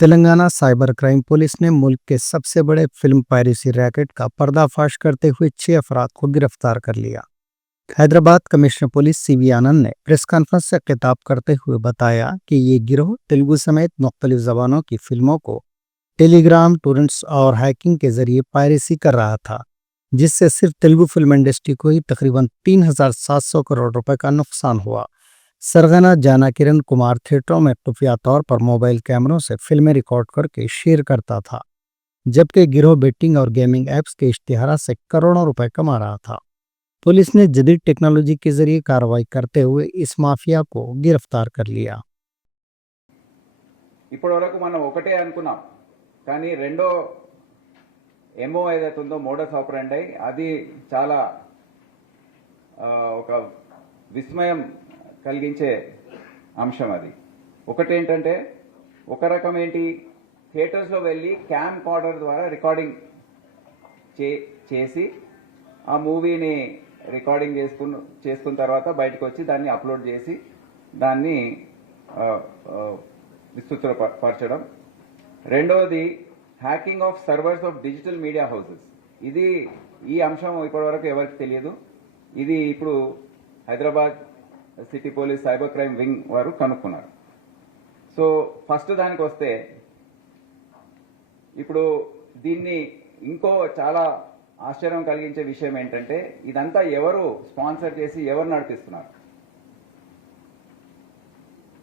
Telangana cyber crime police ने मुल्क के सबसे बड़े फिल्म पायरेसी रैकेट का पर्दाफाश करते हुए 6 अफराद को गिरफ्तार कर लिया। हैदराबाद कमिश्नर पुलिस सीवी आनंद ने प्रेस कॉन्फ्रेंस से खिताब करते हुए बताया कि ये गिरोह तेलुगु समेत मुख्तलिफ जबानों की फिल्मों को टेलीग्राम, टोरेंट्स और हैकिंग के जरिए पायरेसी कर रहा था, जिससे सिर्फ तेलुगु फिल्म इंडस्ट्री को ही तकरीबन 3,700 करोड़ रुपए का नुकसान हुआ। सरगना जाना किरण कुमार थिएटरों में खुफिया तौर पर मोबाइल कैमरों से फिल्में रिकॉर्ड करके शेयर करता था, जबकि गिरोह बेटिंग और गेमिंग ऐप्स के इश्तिहार से करोड़ों रुपए कमा रहा था। पुलिस ने जदीद टेक्नोलॉजी के जरिए कार्रवाई करते हुए इस माफिया को गिरफ्तार कर लिया। ఇప్పటివరకు మనం ఒకటే అనుకున్నాం, కానీ రెండో ఎంఓ ఏదైతే ఉందో మోడస్ ఆపరెండై అది చాలా ఒక విస్మయం కలిగించే అంశం. అది ఒకటేంటంటే, ఒక రకం ఏంటి, థియేటర్స్లో వెళ్ళి క్యామ్ కార్డర్ ద్వారా రికార్డింగ్ చేసి ఆ మూవీని రికార్డింగ్ చేసుకున్న తర్వాత బయటకు వచ్చి దాన్ని అప్లోడ్ చేసి దాన్ని విస్తృతపరచడం. రెండవది hacking of servers of digital media houses. ఈ అంశం ఇప్పటివరకు ఎవరికి తెలియదు. ఇది ఇప్పుడు Hyderabad city police cyber crime wing వారు కనుక్కున్నారు. సో ఫస్ట్ దానికి వస్తే, ఇప్పుడు దీన్ని ఇంకో చాలా ఆశ్చర్యం కలిగించే విషయం ఏంటంటే, ఇదంతా ఎవరు స్పాన్సర్ చేసి ఎవరు నడిపిస్తున్నారు?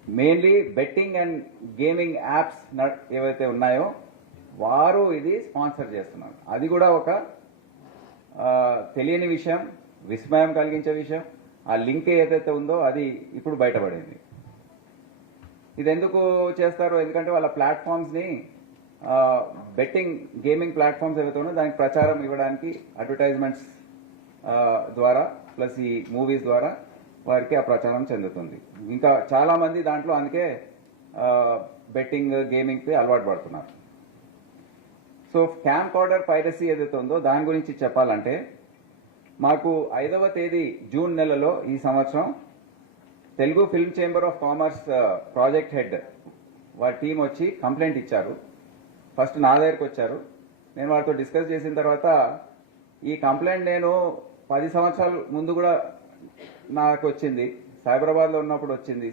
Mainly betting and gaming apps ఏవైతే ఉన్నాయో వారు ఇది స్పాన్సర్ చేస్తున్నారు. అది కూడా ఒక తెలియని విషయం, విస్మయం కలిగించే విషయం. ఆ లింక్ ఏదైతే ఉందో అది ఇప్పుడు బయటపడింది. ఇది ఎందుకు చేస్తారో, ఎందుకంటే వాళ్ళ ప్లాట్ఫామ్స్ని బెట్టింగ్ గేమింగ్ ప్లాట్ఫామ్స్ ఏవైతే ఉన్నాయో దానికి ప్రచారం ఇవ్వడానికి అడ్వర్టైజ్మెంట్స్ ద్వారా ప్లస్ ఈ మూవీస్ ద్వారా వారికి ఆ ప్రచారం చెందుతుంది. ఇంకా చాలామంది దాంట్లో అందుకే బెట్టింగ్ గేమింగ్కి అలవాటు పడుతున్నారు. సో క్యామ్ కార్డర్ పైరసీ ఏదైతే ఉందో దాని గురించి చెప్పాలంటే, మాకు 5వ తేదీ జూన్ నెలలో ఈ సంవత్సరం Telugu film chamber of commerce project head వారి టీం వచ్చి కంప్లైంట్ ఇచ్చారు. ఫస్ట్ నా దగ్గరికి వచ్చారు. నేను వారితో డిస్కస్ చేసిన తర్వాత, ఈ కంప్లైంట్ నేను 10 సంవత్సరాల ముందు కూడా నాకు వచ్చింది, సైబరాబాద్లో ఉన్నప్పుడు వచ్చింది.